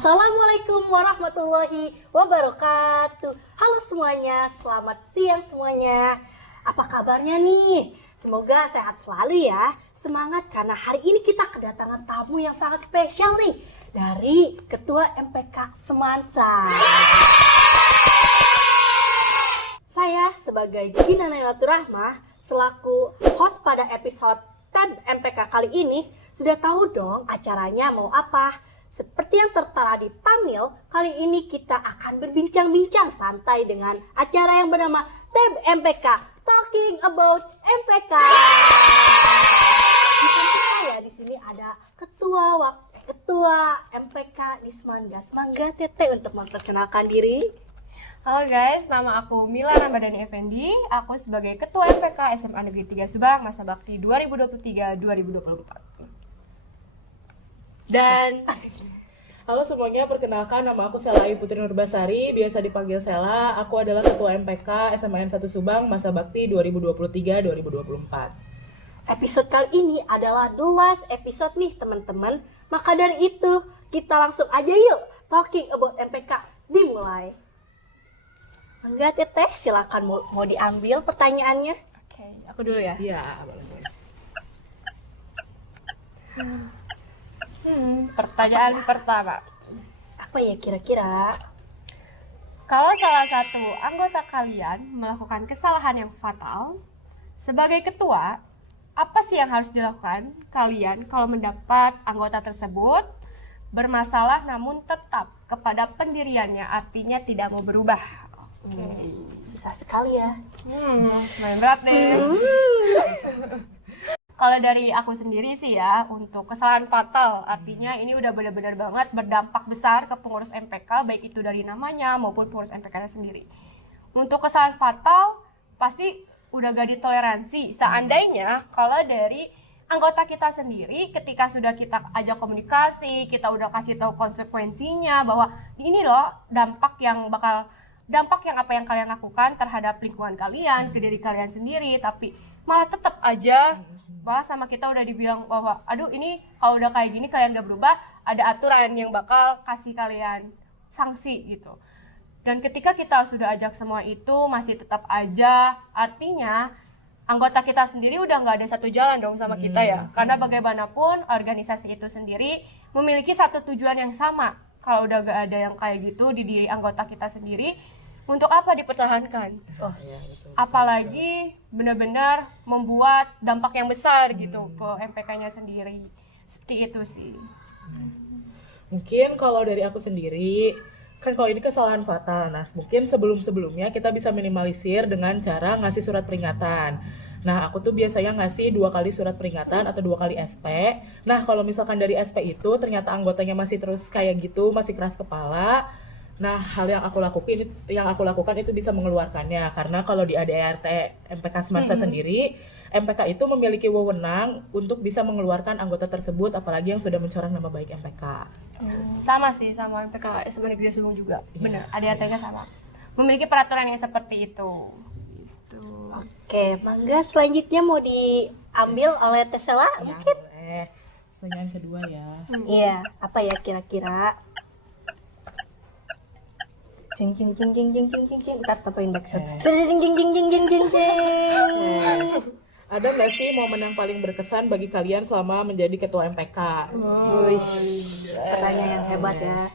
Assalamualaikum warahmatullahi wabarakatuh. Halo semuanya, selamat siang semuanya. Apa kabarnya nih? Semoga sehat selalu ya. Semangat karena hari ini kita kedatangan tamu yang sangat spesial nih dari Ketua MPK Semansa. Saya sebagai Gina Nailatul Rahmah selaku host pada episode Tab MPK kali ini sudah tahu dong acaranya mau apa. Seperti yang tertera di thumbnail, kali ini kita akan berbincang-bincang santai dengan acara yang bernama Tab MPK, Talking About MPK. Di samping saya di sini ada Ketua MPK di Semangas. Mangga Tete untuk memperkenalkan diri. Halo guys, nama aku Mila Ramadhani Effendi. Aku sebagai Ketua MPK SMA Negeri 3 Subang masa bakti 2023-2024. Dan halo semuanya, perkenalkan nama aku Selai Putri Nurbasari, biasa dipanggil Sela. Aku adalah Ketua MPK SMAN 1 Subang masa bakti 2023-2024. Episode kali ini adalah the last episode nih teman-teman. Maka dari itu kita langsung aja yuk Talking About MPK dimulai. Enggak Teteh, silakan mau diambil pertanyaannya. Oke, aku dulu ya. Iya, boleh. Pertanyaan pertama. Apa ya kira-kira? Kalau salah satu anggota kalian melakukan kesalahan yang fatal, sebagai ketua, apa sih yang harus dilakukan kalian kalau mendapat anggota tersebut bermasalah namun tetap kepada pendiriannya, artinya tidak mau berubah? Susah sekali ya. Main berat deh. Kalau dari aku sendiri sih ya, untuk kesalahan fatal, artinya ini udah benar-benar banget berdampak besar ke pengurus MPK, baik itu dari namanya maupun pengurus MPK-nya sendiri. Untuk kesalahan fatal, pasti udah gak ditoleransi. Seandainya kalau dari anggota kita sendiri, ketika sudah kita ajak komunikasi, kita udah kasih tahu konsekuensinya, bahwa ini loh dampak yang apa yang kalian lakukan terhadap lingkungan kalian, ke diri kalian sendiri, tapi malah tetap aja malah sama kita udah dibilang bahwa aduh ini kalau udah kayak gini kalian gak berubah, ada aturan yang bakal kasih kalian sanksi gitu. Dan ketika kita sudah ajak semua itu masih tetap aja, artinya anggota kita sendiri udah nggak ada satu jalan dong sama kita ya. Karena bagaimanapun organisasi itu sendiri memiliki satu tujuan yang sama. Kalau udah gak ada yang kayak gitu di diri anggota kita sendiri, untuk apa dipertahankan? Apalagi benar-benar membuat dampak yang besar gitu ke MPK-nya sendiri. Seperti itu sih. Mungkin kalau dari aku sendiri, kan kalau ini kesalahan fatal, nah mungkin sebelum-sebelumnya kita bisa minimalisir dengan cara ngasih surat peringatan. Nah, aku tuh biasanya ngasih 2 kali surat peringatan atau 2 kali SP. Nah, kalau misalkan dari SP itu ternyata anggotanya masih terus kayak gitu, masih keras kepala, nah, hal yang aku lakukan itu bisa mengeluarkannya. Karena kalau di ADART MPK Semansa sendiri, MPK itu memiliki wewenang untuk bisa mengeluarkan anggota tersebut, apalagi yang sudah mencoreng nama baik MPK. Sama sih, sama MPK SMA Negeri Subang juga. Benar, ADART-nya sama. Memiliki peraturan yang seperti itu. Gitu. Oke, mangga selanjutnya mau diambil oleh Tesela mungkin? Pertanyaan kedua ya. Iya, apa ya kira-kira? Jing jing jing jing jing jing jing jing. Ntar tambahin backsound. Jing jing jing jing jing jing jing. Ada nggak sih momen yang paling berkesan bagi kalian selama menjadi ketua MPK? Pertanyaan yang hebat ya.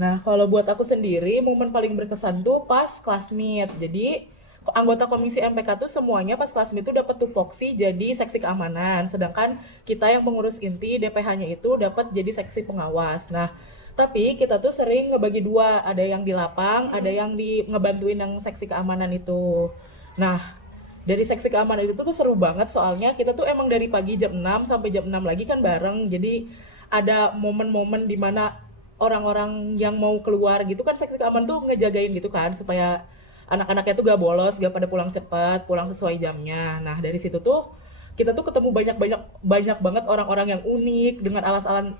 Nah, kalau buat aku sendiri, momen paling berkesan tuh pas class meet. Jadi, anggota komisi MPK tuh semuanya pas class meet tuh dapat tupoksi jadi seksi keamanan. Sedangkan kita yang pengurus inti DPH-nya itu dapat jadi seksi pengawas. Nah, tapi kita tuh sering ngebagi 2, ada yang di lapang, ada yang ngebantuin yang seksi keamanan itu. Nah, dari seksi keamanan itu tuh seru banget soalnya kita tuh emang dari pagi jam 6 sampai jam 6 lagi kan bareng. Jadi ada momen-momen dimana orang-orang yang mau keluar gitu kan seksi keamanan tuh ngejagain gitu kan supaya anak-anaknya tuh gak bolos, gak pada pulang cepat, pulang sesuai jamnya. Nah, dari situ tuh kita tuh ketemu banyak banget orang-orang yang unik dengan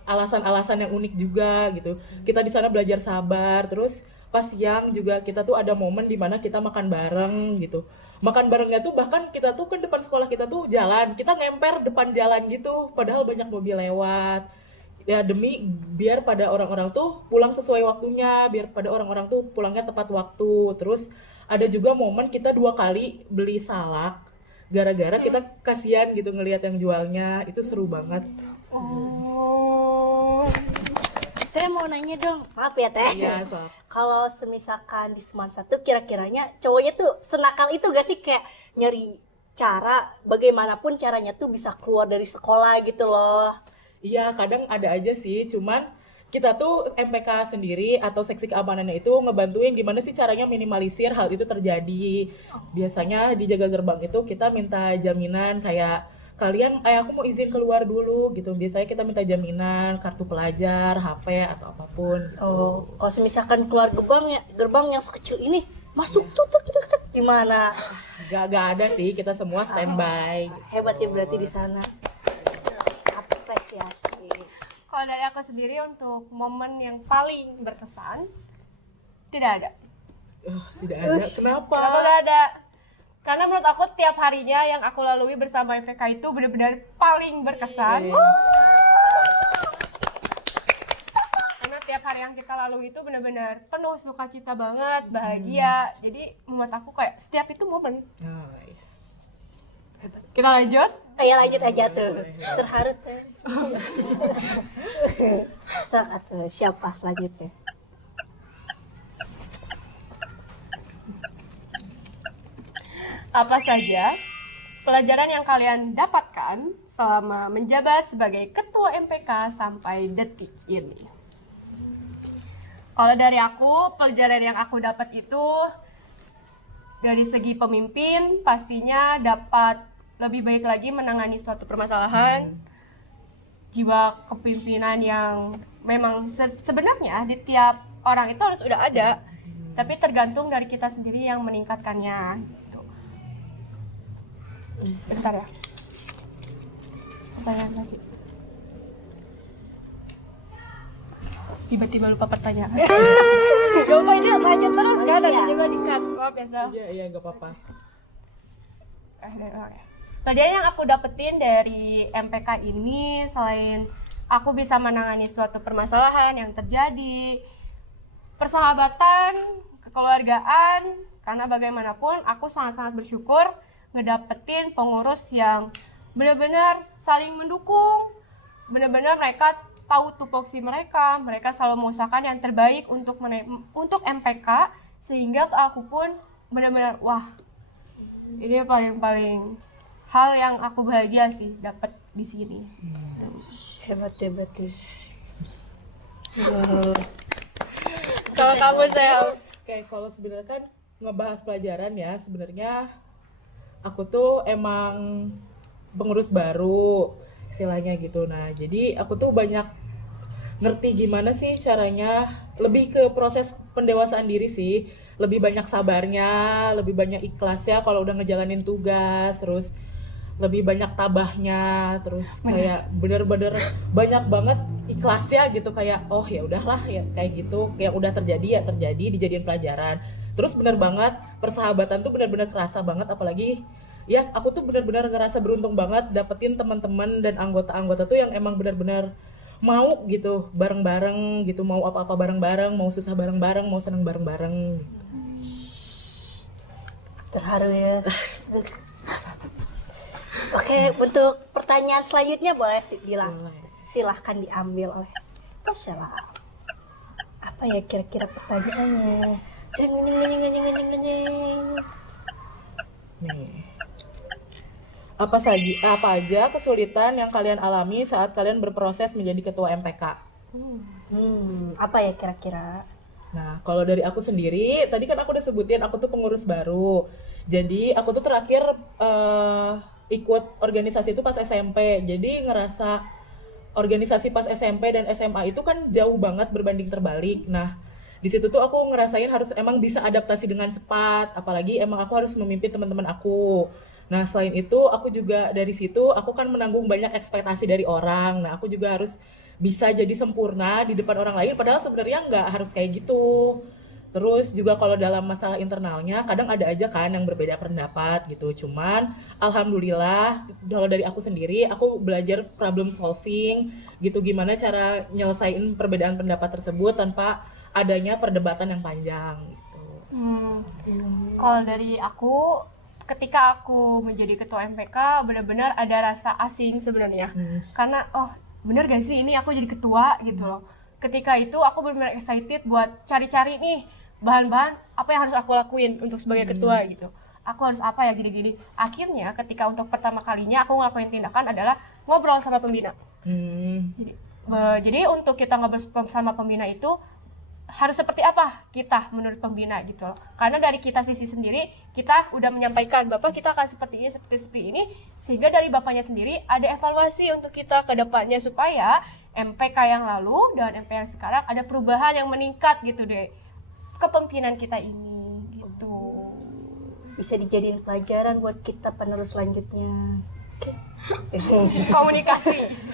alasan-alasan yang unik juga gitu. Kita di sana belajar sabar, terus pas siang juga kita tuh ada momen di mana kita makan bareng gitu. Makan barengnya tuh bahkan kita tuh kan depan sekolah kita tuh jalan, kita ngemper depan jalan gitu, padahal banyak mobil lewat. ya demi biar pada orang-orang tuh pulang sesuai waktunya, biar pada orang-orang tuh pulangnya tepat waktu. Terus ada juga momen kita 2 kali beli salak gara-gara kita kasihan gitu ngelihat yang jualnya, itu seru banget. Oh. Teh mau nanya dong, maaf ya Teh. Iya, so. Kalau semisalkan di Semansa tuh kira-kiranya cowoknya tuh senakal itu gak sih, kayak nyari cara bagaimanapun caranya tuh bisa keluar dari sekolah gitu loh. Iya, kadang ada aja sih, cuman kita tuh MPK sendiri atau seksi keamanannya itu ngebantuin gimana sih caranya minimalisir hal itu terjadi. Biasanya di jaga gerbang itu kita minta jaminan kayak kalian, aku mau izin keluar dulu gitu. Biasanya kita minta jaminan, kartu pelajar, HP atau apapun gitu. Oh, kalau misalkan keluar gerbang yang sekecil ini masuk tuh gimana? Gak ada sih, kita semua standby. Hebat ya berarti di sana. Apresiasi. Kalau dari aku sendiri untuk momen yang paling berkesan tidak ada. Tidak ada. Kenapa? Kenapa nggak ada? Karena menurut aku tiap harinya yang aku lalui bersama MPK itu benar-benar paling berkesan. Karena tiap hari yang kita lalui itu benar-benar penuh sukacita banget, bahagia. Jadi menurut aku kayak setiap itu momen. Nah, iya. Kita lanjut. Ayo lanjut aja tuh. Terharu Teh. Saat siapa selanjutnya? Apa saja pelajaran yang kalian dapatkan selama menjabat sebagai ketua MPK sampai detik ini? Kalau dari aku, pelajaran yang aku dapat itu dari segi pemimpin pastinya dapat lebih baik lagi menangani suatu permasalahan. Jiwa kepemimpinan yang memang sebenarnya di tiap orang itu harus udah ada, tapi tergantung dari kita sendiri yang meningkatkannya. Gitu. Bentar ya. Pertanyaan lagi. Tiba-tiba lupa pertanyaan. Coba ini lanjut terus kan, nanti juga di-cut. Maaf ya, Sal. Iya, gak apa-apa. Pelajaran yang aku dapetin dari MPK ini, selain aku bisa menangani suatu permasalahan yang terjadi, persahabatan, kekeluargaan, karena bagaimanapun aku sangat-sangat bersyukur ngedapetin pengurus yang benar-benar saling mendukung, benar-benar mereka tahu tupoksi mereka selalu mengusahakan yang terbaik untuk MPK, sehingga aku pun benar-benar wah, ini paling hal yang aku bahagia sih dapat di sini. Hebat ya. Kalau kamu saya Kayak kalau sebenarnya kan ngebahas pelajaran ya, sebenarnya aku tuh emang pengurus baru istilahnya gitu. Nah, jadi aku tuh banyak ngerti gimana sih caranya, lebih ke proses pendewasaan diri sih. Lebih banyak sabarnya, lebih banyak ikhlasnya kalau udah ngejalanin tugas, terus lebih banyak tabahnya, terus kayak bener-bener banyak banget ikhlasnya gitu, kayak oh ya udahlah ya kayak gitu, kayak udah terjadi ya terjadi, dijadiin pelajaran. Terus bener banget persahabatan tuh bener-bener kerasa banget, apalagi ya aku tuh bener-bener ngerasa beruntung banget dapetin teman-teman dan anggota-anggota tuh yang emang bener-bener mau gitu bareng-bareng gitu, mau apa-apa bareng-bareng, mau susah bareng-bareng, mau seneng bareng-bareng gitu. Terharu ya. Oke, untuk pertanyaan selanjutnya boleh silahkan diambil oleh Tasya. Apa ya kira-kira pertanyaannya? Nih. Apa aja kesulitan yang kalian alami saat kalian berproses menjadi ketua MPK? Apa ya kira-kira? Nah, kalau dari aku sendiri, tadi kan aku udah sebutin aku tuh pengurus baru. Jadi aku tuh terakhir ikut organisasi itu pas SMP. Jadi ngerasa organisasi pas SMP dan SMA itu kan jauh banget berbanding terbalik. Nah, di situ tuh aku ngerasain harus emang bisa adaptasi dengan cepat, apalagi emang aku harus memimpin teman-teman aku. Nah, selain itu aku juga dari situ aku kan menanggung banyak ekspektasi dari orang. Nah, aku juga harus bisa jadi sempurna di depan orang lain, padahal sebenarnya nggak harus kayak gitu. Terus juga kalau dalam masalah internalnya kadang ada aja kan yang berbeda pendapat gitu. Cuman alhamdulillah kalau dari aku sendiri aku belajar problem solving gitu, gimana cara nyelesain perbedaan pendapat tersebut tanpa adanya perdebatan yang panjang gitu. Kalau dari aku, ketika aku menjadi ketua MPK benar-benar ada rasa asing sebenarnya. Karena bener gak sih ini aku jadi ketua gitu loh. Ketika itu aku benar-benar excited buat cari-cari nih bahan-bahan apa yang harus aku lakuin untuk sebagai ketua gitu. Aku harus apa ya gini-gini. Akhirnya ketika untuk pertama kalinya aku ngelakuin tindakan adalah ngobrol sama pembina. Jadi untuk kita ngobrol sama pembina itu harus seperti apa kita menurut pembina gitu loh. Karena dari kita sisi sendiri kita udah menyampaikan Bapak kita akan seperti ini sehingga dari Bapaknya sendiri ada evaluasi untuk kita ke depannya supaya MPK yang lalu dan MPK yang sekarang ada perubahan yang meningkat gitu deh kepemimpinan kita ini gitu. Bisa dijadiin pelajaran buat kita penerus selanjutnya.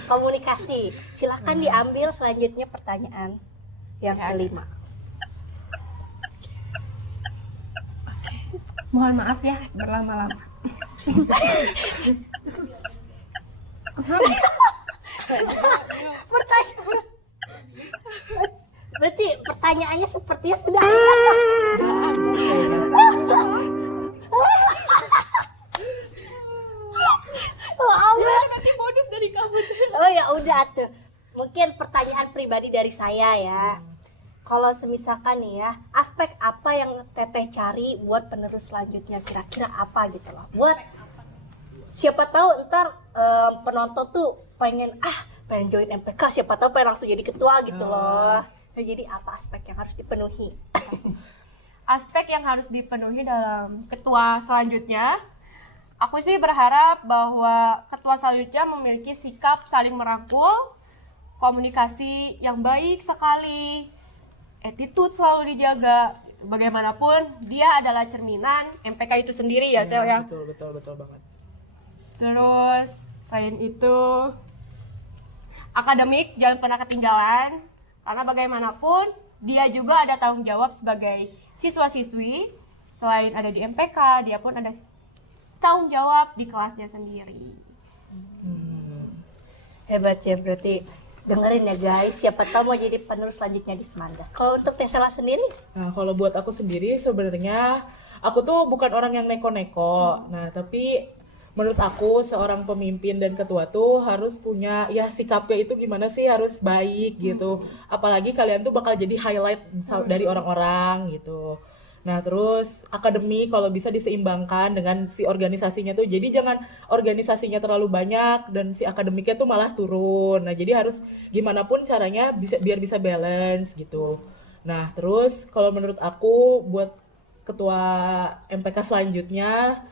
Komunikasi. Silakan diambil selanjutnya pertanyaan yang kelima. Mohon maaf ya berlama-lama. Berarti pertanyaannya sepertinya sudah Nanti bonus dari kamu. Oh ya udah tuh. Mungkin pertanyaan pribadi dari saya ya. Kalau semisalkan nih ya, aspek apa yang Teteh cari buat penerus selanjutnya, kira-kira apa gitu loh. Buat siapa tahu ntar penonton tuh pengen join MPK, siapa tahu pengen langsung jadi ketua gitu loh. Nah, jadi apa aspek yang harus dipenuhi? Aspek yang harus dipenuhi dalam ketua selanjutnya, aku sih berharap bahwa ketua selanjutnya memiliki sikap saling merangkul, komunikasi yang baik sekali, attitude selalu dijaga. Bagaimanapun dia adalah cerminan MPK itu sendiri ya, Sel ya. Betul banget. Terus selain itu akademik jangan pernah ketinggalan, karena bagaimanapun dia juga ada tanggung jawab sebagai siswa-siswi. Selain ada di MPK, dia pun ada tanggung jawab di kelasnya sendiri. Hebat ya, berarti dengerin ya guys, siapa tahu mau jadi penerus selanjutnya di Semandas. Kalau untuk Tesla sendiri? Nah, kalau buat aku sendiri sebenarnya aku tuh bukan orang yang neko-neko. Nah, tapi menurut aku seorang pemimpin dan ketua tuh harus punya ya sikapnya itu gimana sih, harus baik gitu. Apalagi kalian tuh bakal jadi highlight dari orang-orang gitu. Nah, terus akademi kalau bisa diseimbangkan dengan si organisasinya tuh. Jadi jangan organisasinya terlalu banyak dan si akademiknya tuh malah turun. Nah, jadi harus gimana pun caranya biar bisa balance gitu. Nah, terus kalau menurut aku buat ketua MPK selanjutnya,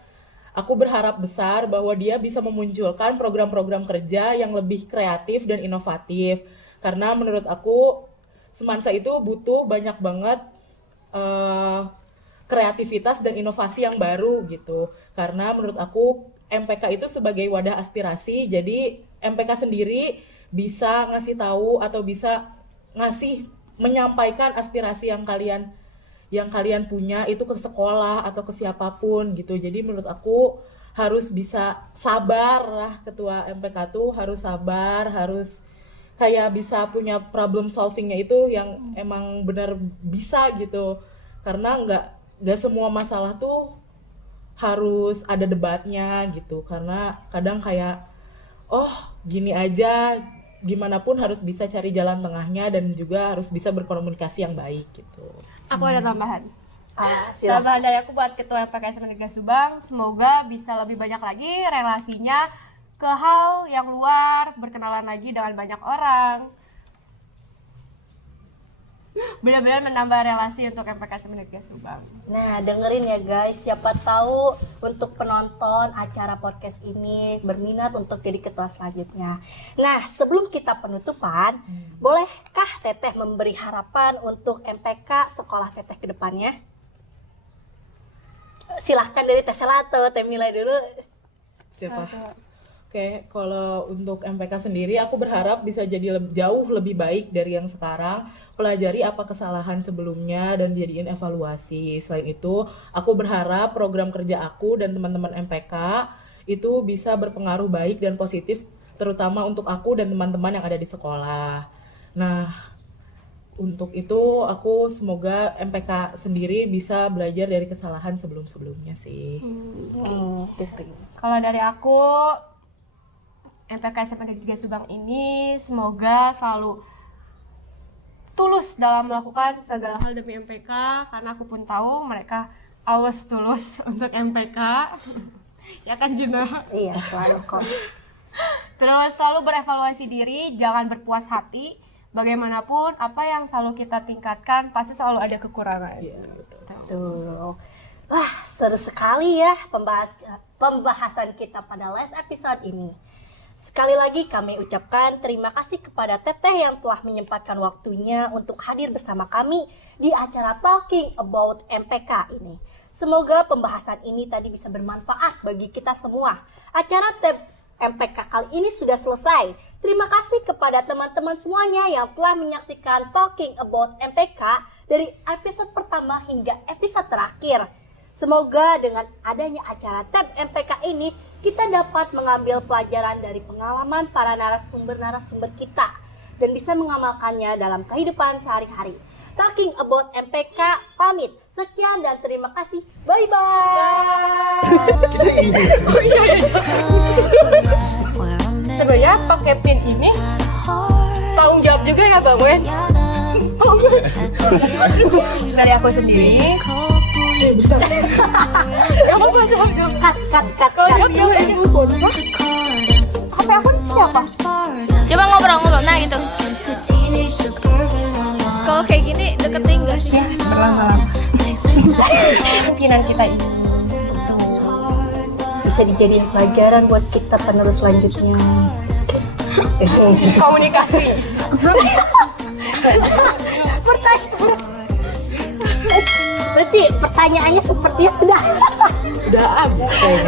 aku berharap besar bahwa dia bisa memunculkan program-program kerja yang lebih kreatif dan inovatif. Karena menurut aku Semansa itu butuh banyak banget kreativitas dan inovasi yang baru gitu. Karena menurut aku MPK itu sebagai wadah aspirasi, jadi MPK sendiri bisa ngasih tahu atau bisa menyampaikan aspirasi yang kalian punya itu ke sekolah atau ke siapapun gitu. Jadi menurut aku harus bisa sabar lah, ketua MPK tuh harus sabar, harus kayak bisa punya problem solvingnya itu yang emang benar bisa gitu. Karena nggak semua masalah tuh harus ada debatnya gitu. Karena kadang kayak gini aja, gimana pun harus bisa cari jalan tengahnya dan juga harus bisa berkomunikasi yang baik gitu. Aku ada tambahan. Silakan. Tambahan dari aku buat ketua MPK Negara Subang, semoga bisa lebih banyak lagi relasinya ke hal yang luar, berkenalan lagi dengan banyak orang. Benar-benar menambah relasi untuk MPK Negara Subang. Nah, dengerin ya guys, siapa tahu untuk penonton acara podcast ini berminat untuk jadi ketua selanjutnya. Nah, sebelum kita penutupan, bolehkah Teteh memberi harapan untuk MPK sekolah Teteh ke depannya? Silahkan dari Tesla atau Temila dulu. Siapa? Oke, kalau untuk MPK sendiri aku berharap bisa jadi jauh lebih baik dari yang sekarang. Pelajari apa kesalahan sebelumnya dan jadiin evaluasi. Selain itu, aku berharap program kerja aku dan teman-teman MPK itu bisa berpengaruh baik dan positif terutama untuk aku dan teman-teman yang ada di sekolah. Nah, untuk itu aku semoga MPK sendiri bisa belajar dari kesalahan sebelum-sebelumnya sih. Kalau dari aku, MPK SMP Negeri 3 Subang ini semoga selalu tulus dalam melakukan segala hal demi MPK, karena aku pun tahu mereka always tulus untuk MPK. Ya kan Gina? Iya, selalu kok. Terus selalu berevaluasi diri, jangan berpuas hati. Bagaimanapun apa yang selalu kita tingkatkan pasti selalu ada kekurangan. Iya, betul. Tuh. Wah, seru sekali ya pembahasan kita pada last episode ini. Sekali lagi kami ucapkan terima kasih kepada Teteh yang telah menyempatkan waktunya untuk hadir bersama kami di acara Talking About MPK ini. Semoga pembahasan ini tadi bisa bermanfaat bagi kita semua. Acara TEB MPK kali ini sudah selesai. Terima kasih kepada teman-teman semuanya yang telah menyaksikan Talking About MPK dari episode pertama hingga episode terakhir. Semoga dengan adanya acara TEB MPK ini kita dapat mengambil pelajaran dari pengalaman para narasumber-narasumber kita dan bisa mengamalkannya dalam kehidupan sehari-hari. Talking About MPK pamit. Sekian dan terima kasih. Bye-bye. Sebenarnya pakai pin ini tanggung jawab juga ya Bang Wen. Dari aku sendiri. Kamu bahasa Cut. Kalau jawab ini HP aku siapa? Coba ngobrol-ngobrol, nah gitu. Kalau kayak gini deketin gak sih? Berlama-lama. Kemungkinan kita ini Bisa dijadiin pelajaran buat kita penerus selanjutnya. komunikasi. Berarti pertanyaannya sepertinya sudah Udah habis kayaknya.